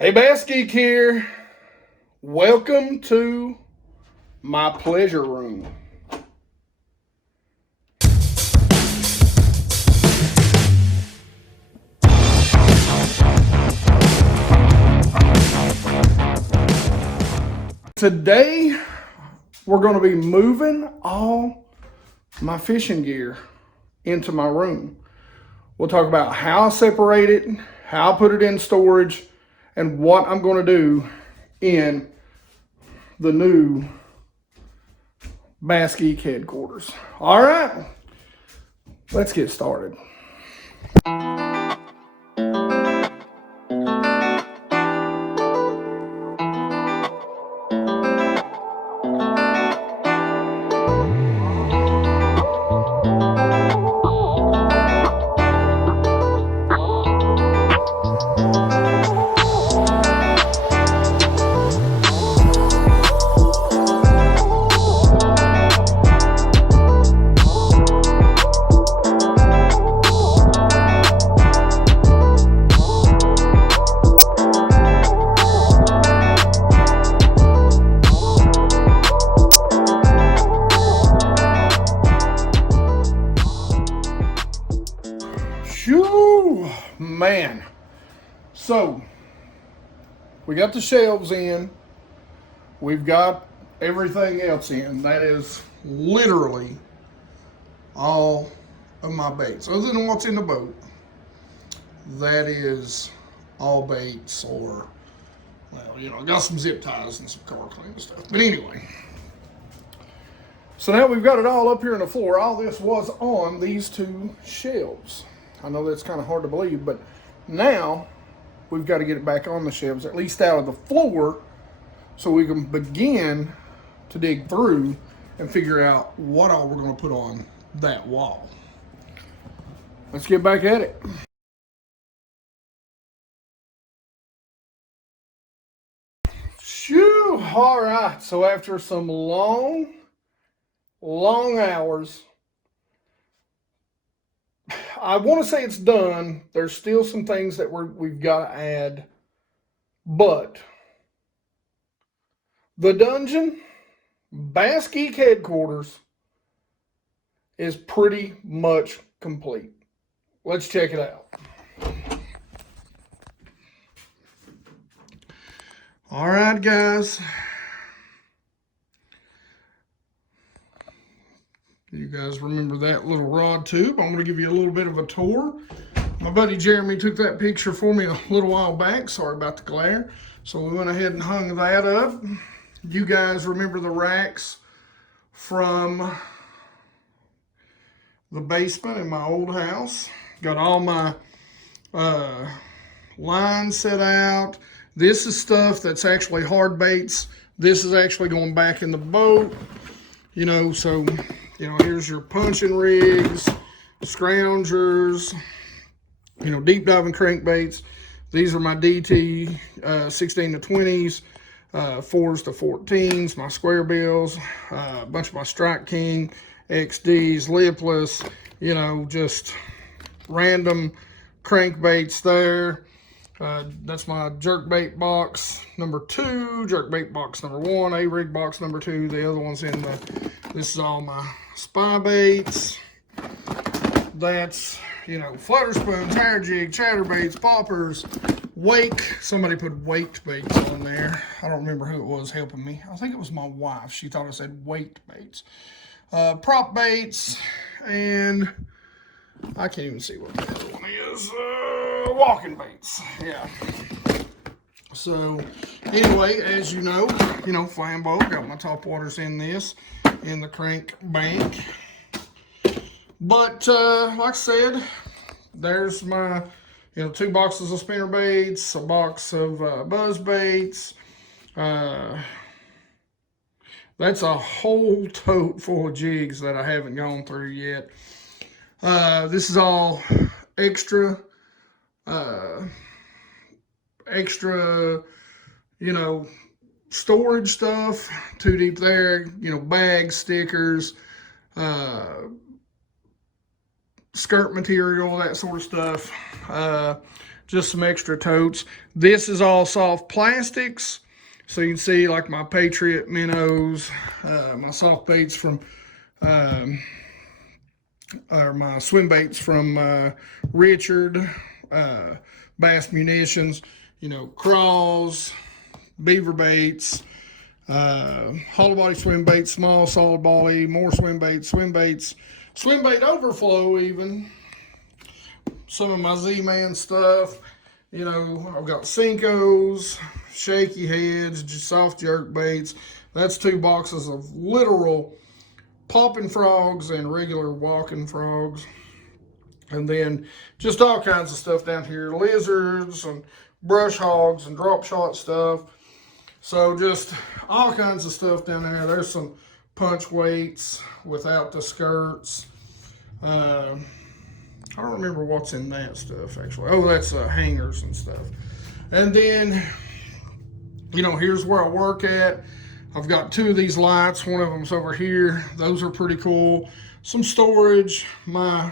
Hey, BassGeek here. Welcome to my pleasure room. Today, we're going to be moving all my fishing gear into my room. We'll talk about how I separate it, how I put it in storage, and what I'm going to do in the new BassGeek Headquarters. All right, let's get started. Phew, man. So, we got the shelves in. We've got everything else in. That is literally all of my baits. Other than what's in the boat, that is all baits or, well, I got some zip ties and some car cleaning stuff. But anyway. So now we've got it all up here on the floor. All this was on these two shelves. I know that's kind of hard to believe, but now we've got to get it back on the shelves, at least out of the floor, so we can begin to dig through and figure out what all we're going to put on that wall. Let's get back at it. Phew, all right, so after some long hours, I want to say it's done. There's still some things that we've got to add, but the dungeon, BassGeek Headquarters, is pretty much complete. Let's check it out. All right, guys. You guys remember that little rod tube? I'm going to give you a little bit of a tour. My buddy Jeremy took that picture for me a little while back. Sorry about the glare. So we went ahead and hung that up. You guys remember the racks from the basement in my old house. Got all my lines set out. This is stuff that's actually hard baits. This is actually going back in the boat. So... here's your punching rigs, scroungers, deep diving crankbaits. These are my DT 16 to 20s, 4s to 14s, my square bills, a bunch of my Strike King, XDs, lipless, just random crankbaits there. That's my jerkbait box number 2, jerkbait box number 1, A-rig box number 2. The other one's in this is all my spy baits. That's, flutter spoons, hair jig, chatterbaits, poppers, wake. Somebody put waked baits on there. I don't remember who it was helping me. I think it was my wife. She thought I said waked baits. Prop baits, and I can't even see what the other one is. Walking baits. Yeah. So, anyway, as you know, Flambeau, got my top waters in this, in the crank bank. But, like I said, there's my, 2 boxes of spinner baits, a box of buzz baits. That's a whole tote full of jigs that I haven't gone through yet. This is all extra, storage stuff, too deep there, bags, stickers, skirt material, that sort of stuff. just some extra totes. This is all soft plastics. So you can see like my Patriot minnows, my soft baits from, or my swim baits from Richard, Bass Munitions, you know, craws, beaver baits, hollow body swim baits, small solid body, more swim baits, swim bait overflow even. Some of my Z-Man stuff, you know, I've got Cincos, shaky heads, just soft jerk baits. That's 2 boxes of literal popping frogs and regular walking frogs. And then just all kinds of stuff down here, lizards and brush hogs and drop shot stuff. So just all kinds of stuff down there. There's some punch weights without the skirts. I don't remember what's in that stuff actually. Oh, that's hangers and stuff. And then, you know, here's where I work at. I've got 2 of these lights. One of them's over here. Those are pretty cool. Some storage, my,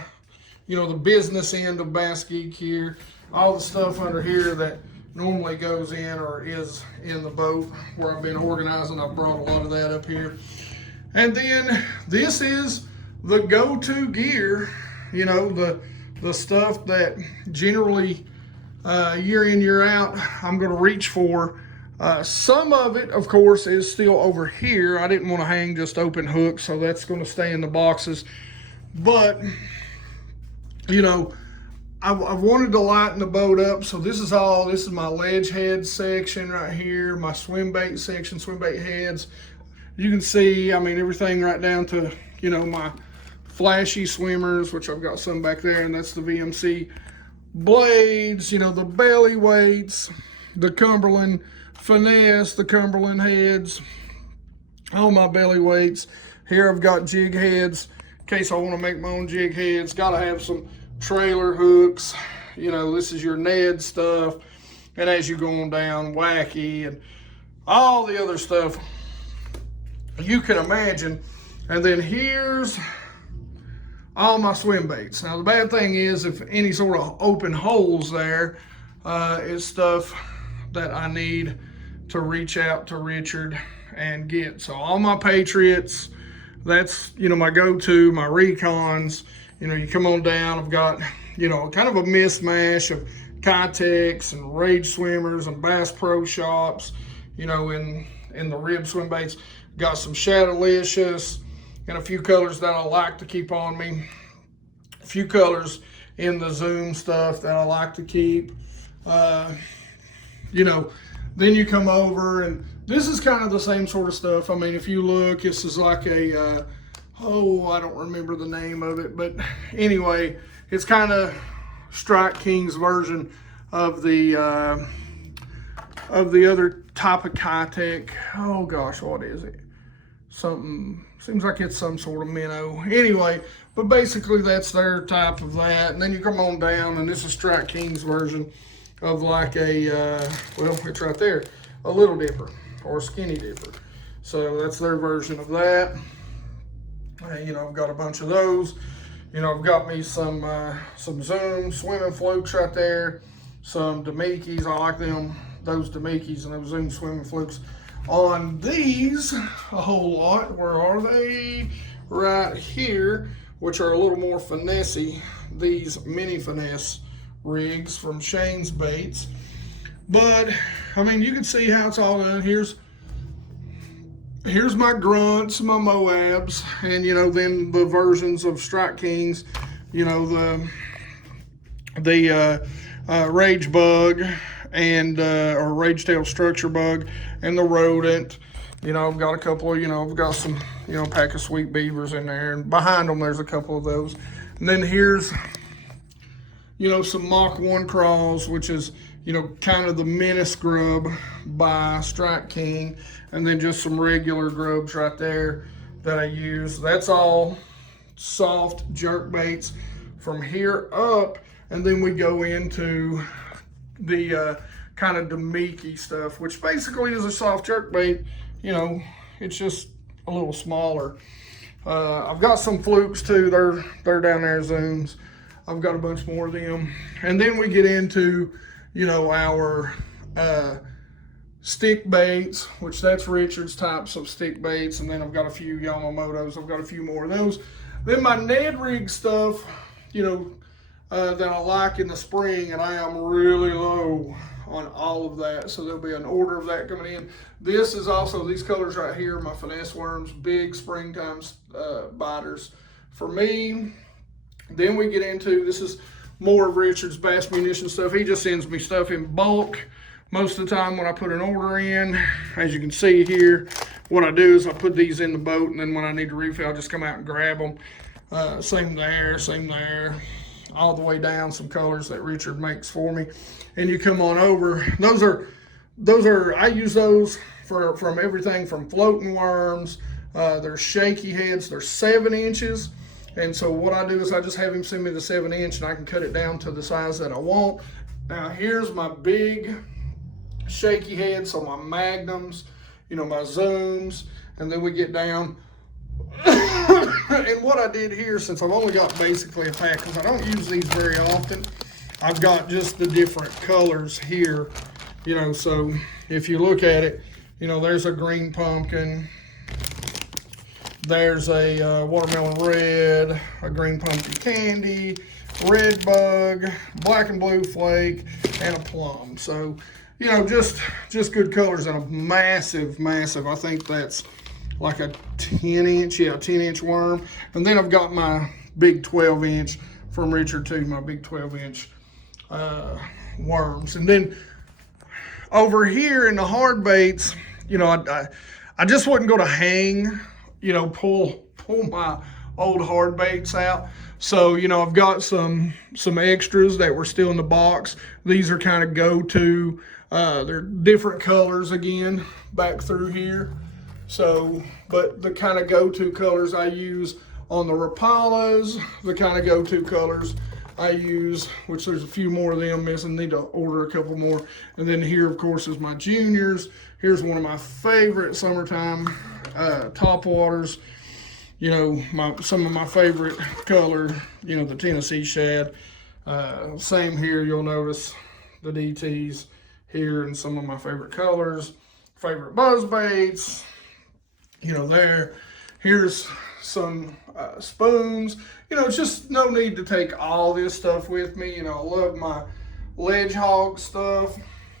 you know, the business end of BassGeek here. All the stuff under here that normally goes in or is in the boat where I've been organizing. I've brought a lot of that up here. And then this is the go-to gear, you know, the stuff that generally year in, year out, I'm going to reach for. Some of it, of course, is still over here. I didn't want to hang just open hooks, so that's going to stay in the boxes. But, you know, I've wanted to lighten the boat up. So this is my ledge head section right here, my swim bait section, swim bait heads. You can see, I mean, everything right down to, you know, my flashy swimmers, which I've got some back there, and that's the VMC blades, you know, the belly weights, the Cumberland finesse, the Cumberland heads, all my belly weights. Here I've got jig heads in case I want to make my own jig heads. Got to have some trailer hooks. You know, this is your Ned stuff. And as you go on down, wacky and all the other stuff you can imagine. And then here's all my swim baits. Now the bad thing is, if any sort of open holes there, is stuff that I need to reach out to Richard and get. So all my Patriots, that's, you know, my go-to, my Recons. You know, you come on down, I've got, you know, kind of a mismatch of Kitex and Rage Swimmers and Bass Pro Shops, you know, in the rib swim baits. Got some Shadowlicious and a few colors that I like to keep on me. A few colors in the Zoom stuff that I like to keep. You know, then you come over and this is kind of the same sort of stuff. I mean, if you look, this is like a, I don't remember the name of it, but anyway, it's kind of Strike King's version of the other type of Kitech. Oh gosh, what is it? Something, seems like it's some sort of minnow. Anyway, but basically that's their type of that. And then you come on down and this is Strike King's version of like a, well, it's right there, a little dipper or a skinny dipper. So that's their version of that. You know, I've got a bunch of those. You know, I've got me some Zoom swimming flukes right there, some Demikis. I like them, those Demikis and those Zoom swimming flukes. On these, a whole lot. Where are they? Right here, which are a little more finessey. These mini finesse rigs from Shane's Baits. But I mean, you can see how it's all done. Here's my grunts, my Moabs, and you know, then the versions of Strike Kings, you know, the Rage Bug and or Rage Tail Structure Bug and the Rodent. You know, I've got a couple of, you know, I've got some, you know, pack of Sweet Beavers in there, and behind them there's a couple of those. And then here's, you know, some Mach 1 crawls, which is, you know, kind of the menace grub by Strike King, and then just some regular grubs right there that I use. That's all soft jerk baits from here up, and then we go into the kind of Demiki stuff, which basically is a soft jerk bait. You know, it's just a little smaller. I've got some flukes too. They're down there, Zooms. I've got a bunch more of them. And then we get into, you know, our stick baits, which that's Richard's types of stick baits. And then I've got a few Yamamoto's. I've got a few more of those. Then my Ned rig stuff, you know, that I like in the spring, and I am really low on all of that, so there'll be an order of that coming in. This is also, these colors right here, my finesse worms, big springtime biters for me. Then we get into, this is more of Richard's bass munition stuff. He just sends me stuff in bulk most of the time when I put an order in. As you can see here, what I do is I put these in the boat, and then when I need to refill, I just come out and grab them. Same there, all the way down, some colors that Richard makes for me. And you come on over, those are I use those from everything from floating worms, they're shaky heads, they're 7 inches. And so what I do is I just have him send me the 7-inch, and I can cut it down to the size that I want. Now here's my big shaky head, so my magnums, you know, my zooms, and then we get down. And what I did here, since I've only got basically a pack, because I don't use these very often, I've got just the different colors here, you know. So if you look at it, you know, there's a green pumpkin, there's a watermelon red, a green pumpkin candy, red bug, black and blue flake, and a plum. So, you know, just good colors, and a massive, I think that's like a 10-inch, yeah, 10-inch worm. And then I've got my big 12-inch from Richard too, my big 12-inch worms. And then over here in the hard baits, you know, I just wasn't going to hang, you know, pull my old hard baits out. So, you know, I've got some extras that were still in the box. These are kind of go-to. They're different colors again back through here. So, but the kind of go-to colors I use on the Rapalas, the kind of go-to colors I use, which there's a few more of them missing, need to order a couple more. And then here, of course, is my juniors. Here's one of my favorite summertime top waters. You know, some of my favorite color, you know, the Tennessee shad. Same here, you'll notice the DTs here and some of my favorite colors, favorite buzz baits. You know, here's some spoons. You know, it's just no need to take all this stuff with me. You know, I love my ledge hog stuff,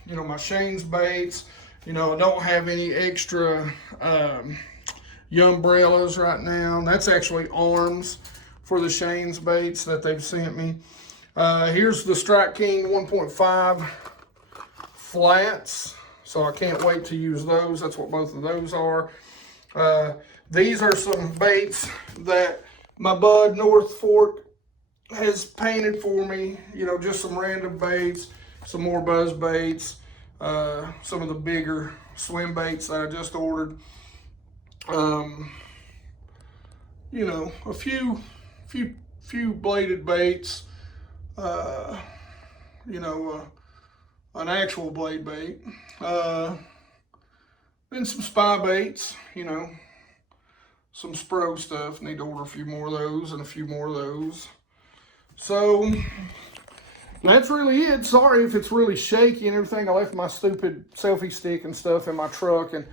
you know, my Shane's baits. You know, I don't have any extra umbrellas right now. That's actually arms for the Shane's baits that they've sent me. Here's the Strike King 1.5 flats. So I can't wait to use those. That's what both of those are. These are some baits that my bud North Fork has painted for me. You know, just some random baits, some more buzz baits, some of the bigger swim baits that I just ordered. You know, a few bladed baits. You know, an actual blade bait. Then some spy baits, you know, some Spro stuff. Need to order a few more of those and a few more of those. So that's really it. Sorry if it's really shaky and everything. I left my stupid selfie stick and stuff in my truck, and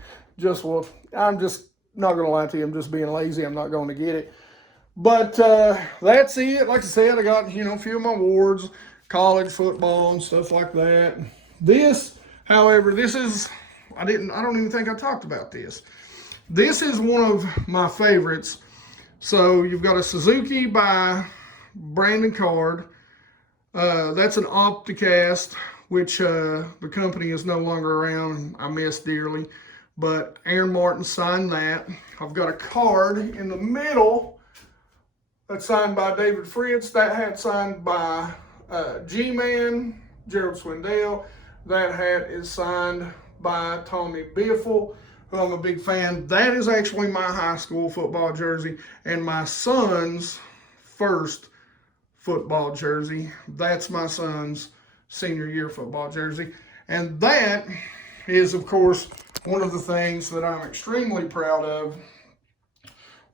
well, I'm just not going to lie to you. I'm just being lazy. I'm not going to get it. But that's it. Like I said, I got, you know, a few of my awards, college football and stuff like that. This, however, this is, I don't even think I talked about this. This is one of my favorites. So you've got a Suzuki by Brandon Card. That's an Opticast, which the company is no longer around. I miss dearly. But Aaron Martin signed that. I've got a card in the middle that's signed by David Fritz. That hat signed by G-Man, Gerald Swindell. That hat is signed by Tommy Biffle, who I'm a big fan. That is actually my high school football jersey and my son's first football jersey. That's my son's senior year football jersey. And that is, of course, one of the things that I'm extremely proud of.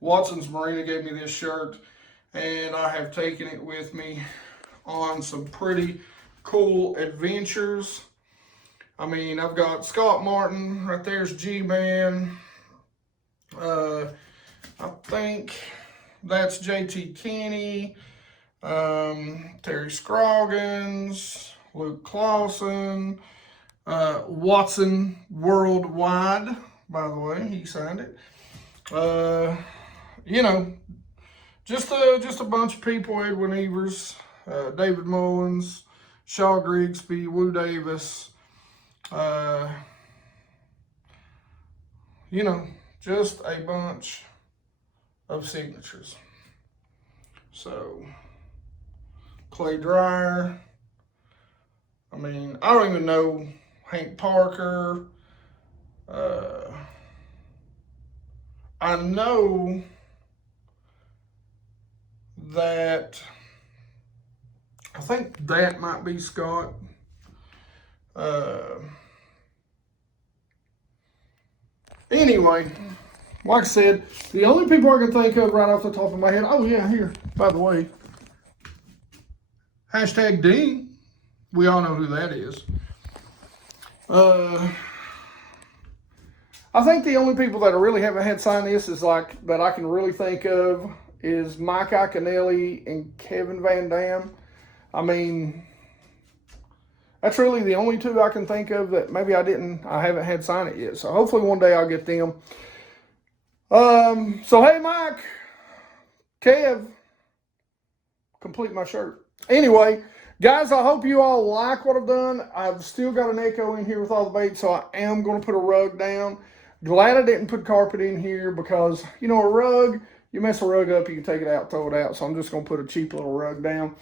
Watson's Marina gave me this shirt, and I have taken it with me on some pretty cool adventures. I mean, I've got Scott Martin, right there's G-Man. I think that's JT Kenny, Terry Scroggins, Luke Clausen, Watson Worldwide, by the way, he signed it. You know, just a bunch of people, Edwin Evers, David Mullins, Shaw Grigsby, Woo Davis, you know, just a bunch of signatures. So, Clay Dreyer, I mean, I don't even know Hank Parker. I know that, I think that might be Scott. Anyway, like I said, the only people I can think of right off the top of my head, oh yeah, here, by the way, hashtag Dean. We all know who that is. I think the only people that I really haven't had sign this is like, that I can really think of is Mike Iaconelli and Kevin Van Dam. I mean, that's really the only two I can think of that maybe I haven't had sign it yet. So hopefully one day I'll get them. So hey, Mike, Kev, complete my shirt. Anyway, guys, I hope you all like what I've done. I've still got an Echo in here with all the bait, so I am going to put a rug down. Glad I didn't put carpet in here because, you know, a rug, you mess a rug up, you can take it out, throw it out. So I'm just going to put a cheap little rug down.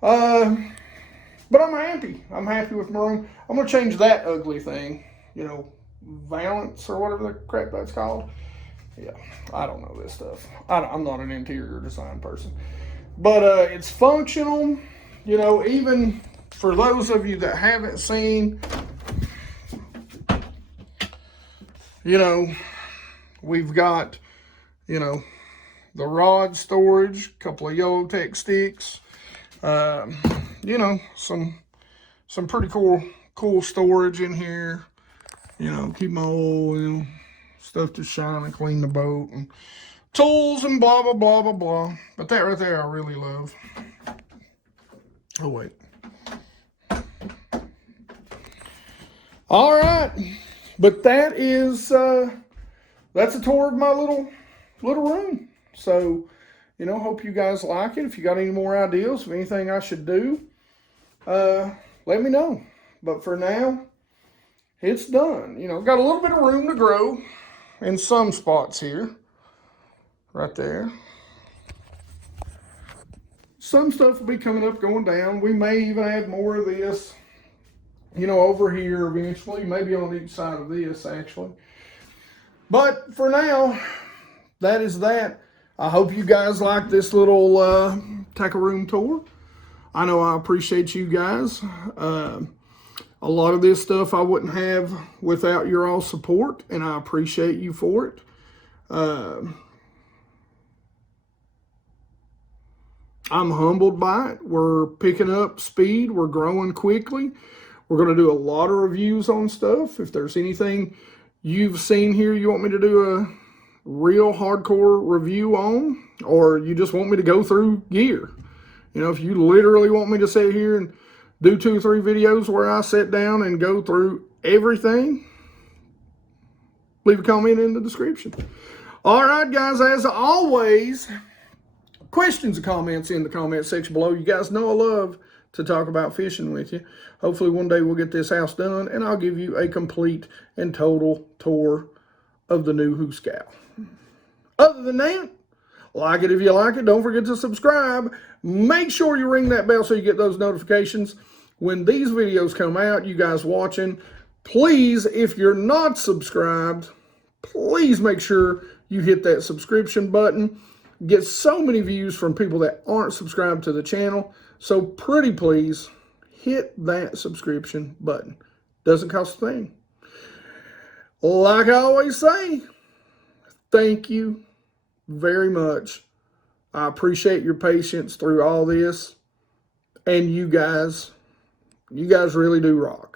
But I'm happy. I'm happy with my room. I'm going to change that ugly thing, you know, valance or whatever the crap that's called. Yeah, I don't know this stuff. I'm not an interior design person. But it's functional. You know, even for those of you that haven't seen, you know, we've got, you know, the rod storage, a couple of Yellow Tech sticks, you know, some pretty cool storage in here. You know, keep my oil, you know, stuff to shine and clean the boat, and tools and blah, blah, blah, blah, blah. But that right there I really love. Oh, wait. All right. But that is, that's a tour of my little room. So, you know, hope you guys like it. If you got any more ideas of anything I should do, let me know. But for now, it's done. You know, got a little bit of room to grow in some spots here. Right there. Some stuff will be coming up, going down. We may even add more of this, you know, over here eventually. Maybe on each side of this, actually. But for now, that is that. I hope you guys like this little Tackle Room tour. I know I appreciate you guys. A lot of this stuff I wouldn't have without your all support, and I appreciate you for it. I'm humbled by it. We're picking up speed. We're growing quickly. We're going to do a lot of reviews on stuff. If there's anything you've seen here you want me to do a real hardcore review on, or you just want me to go through gear, you know, if you literally want me to sit here and do 2 or 3 videos where I sit down and go through everything, leave a comment in the description. All right, guys, as always, questions and comments in the comment section below. You guys know I love to talk about fishing with you. Hopefully one day we'll get this house done and I'll give you a complete and total tour of the new Hoos Cow. Other than that, like it if you like it. Don't forget to subscribe. Make sure you ring that bell so you get those notifications when these videos come out. You guys watching, please, if you're not subscribed, please make sure you hit that subscription button. Get so many views from people that aren't subscribed to the channel. So pretty please hit that subscription button. Doesn't cost a thing. Like I always say, thank you very much. I appreciate your patience through all this. and you guys really do rock.